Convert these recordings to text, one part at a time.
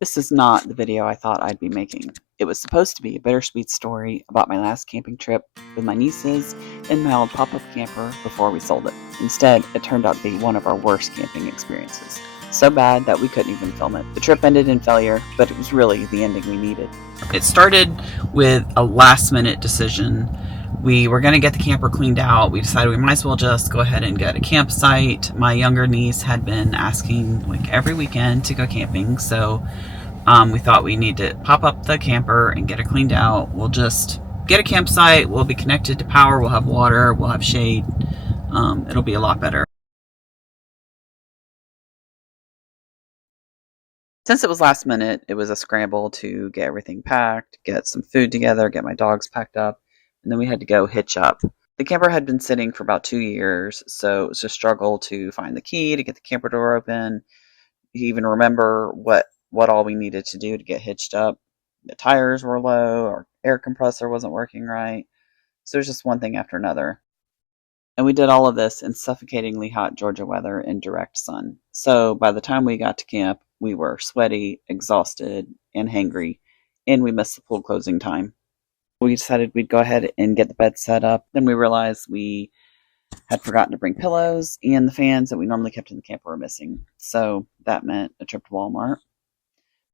This is not the video I thought I'd be making. It was supposed to be a bittersweet story about my last camping trip with my nieces in my old pop-up camper before we sold it. Instead, it turned out to be one of our worst camping experiences. So bad that we couldn't even film it. The trip ended in failure, but it was really the ending we needed. It started with a last-minute decision. We were going to get the camper cleaned out. We decided we might as well just go ahead and get a campsite. My younger niece had been asking like every weekend to go camping, so we thought we need to pop up the camper and get it cleaned out. We'll just get a campsite. We'll be connected to power. We'll have water. We'll have shade. It'll be a lot better. Since it was last minute, it was a scramble to get everything packed, get some food together, get my dogs packed up, and then we had to go hitch up. The camper had been sitting for about 2 years, so it was a struggle to find the key, to get the camper door open, even remember what all we needed to do to get hitched up. The tires were low, our air compressor wasn't working right. So there's just one thing after another. And we did all of this in suffocatingly hot Georgia weather in direct sun. So by the time we got to camp, we were sweaty, exhausted, and hangry, and we missed the pool closing time. We decided we'd go ahead and get the bed set up. Then we realized we had forgotten to bring pillows, and the fans that we normally kept in the camper were missing. So that meant a trip to Walmart.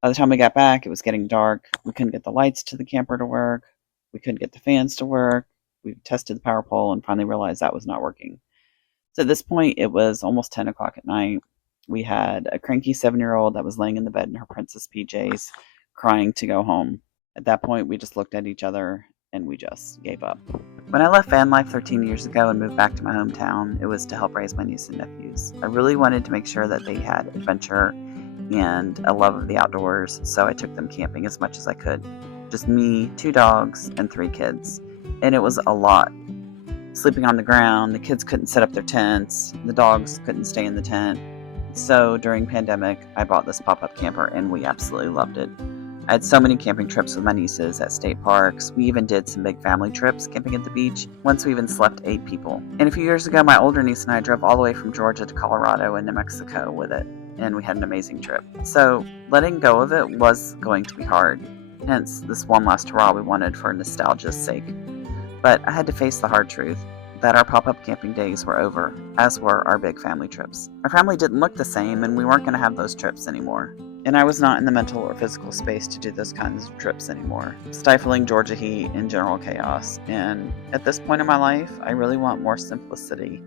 By the time we got back, it was getting dark. We couldn't get the lights to the camper to work. We couldn't get the fans to work. We tested the power pole and finally realized that was not working. So at this point, it was almost 10 o'clock at night. We had a cranky 7-year-old that was laying in the bed in her princess PJs, crying to go home. At that point, we just looked at each other and we just gave up. When I left van life 13 years ago and moved back to my hometown, it was to help raise my niece and nephews. I really wanted to make sure that they had adventure and a love of the outdoors, so I took them camping as much as I could. Just me, 2 dogs, and 3 kids. And it was a lot. Sleeping on the ground, the kids couldn't set up their tents, the dogs couldn't stay in the tent. So during pandemic, I bought this pop-up camper and we absolutely loved it. I had so many camping trips with my nieces at state parks. We even did some big family trips camping at the beach. Once we even slept 8 people. And a few years ago, my older niece and I drove all the way from Georgia to Colorado and New Mexico with it. And we had an amazing trip. So letting go of it was going to be hard. Hence, this one last hurrah we wanted for nostalgia's sake. But I had to face the hard truth that our pop-up camping days were over, as were our big family trips. Our family didn't look the same, and we weren't going to have those trips anymore. And I was not in the mental or physical space to do those kinds of trips anymore. Stifling Georgia heat and general chaos. And at this point in my life, I really want more simplicity,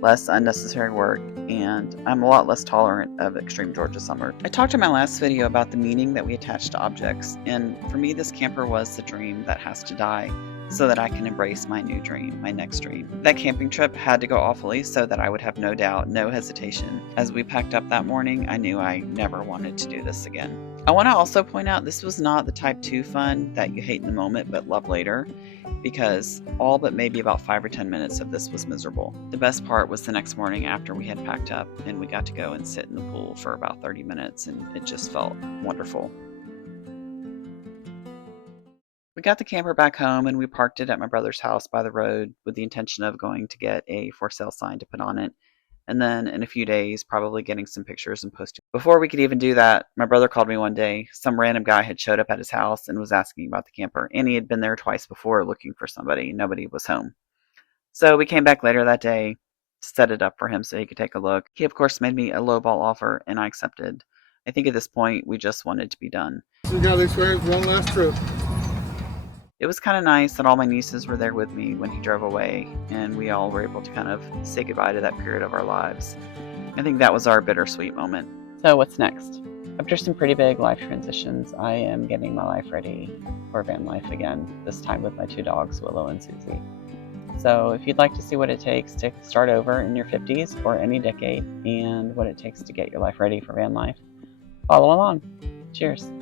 less unnecessary work, and I'm a lot less tolerant of extreme Georgia summer. I talked in my last video about the meaning that we attach to objects, and for me this camper was the dream that has to die so that I can embrace my new dream, my next dream. That camping trip had to go awfully so that I would have no doubt, no hesitation. As we packed up that morning, I knew I never wanted to do this again. I want to also point out this was not the type 2 fun that you hate in the moment but love later, because all but maybe about 5 or 10 minutes of this was miserable. The best part was the next morning after we had packed up and we got to go and sit in the pool for about 30 minutes and it just felt wonderful. We got the camper back home and we parked it at my brother's house by the road with the intention of going to get a for sale sign to put on it. And then in a few days, probably getting some pictures and posting. Before we could even do that, my brother called me one day. Some random guy had showed up at his house and was asking about the camper. And he had been there twice before looking for somebody. Nobody was home. So we came back later that day to set it up for him so he could take a look. He, of course, made me a lowball offer and I accepted. I think at this point, we just wanted to be done. See how they swear one last trip. It was kind of nice that all my nieces were there with me when he drove away, and we all were able to kind of say goodbye to that period of our lives. I think that was our bittersweet moment. So what's next? After some pretty big life transitions, I am getting my life ready for van life again, this time with my 2 dogs, Willow and Susie. So if you'd like to see what it takes to start over in your 50s or any decade, and what it takes to get your life ready for van life, follow along. Cheers.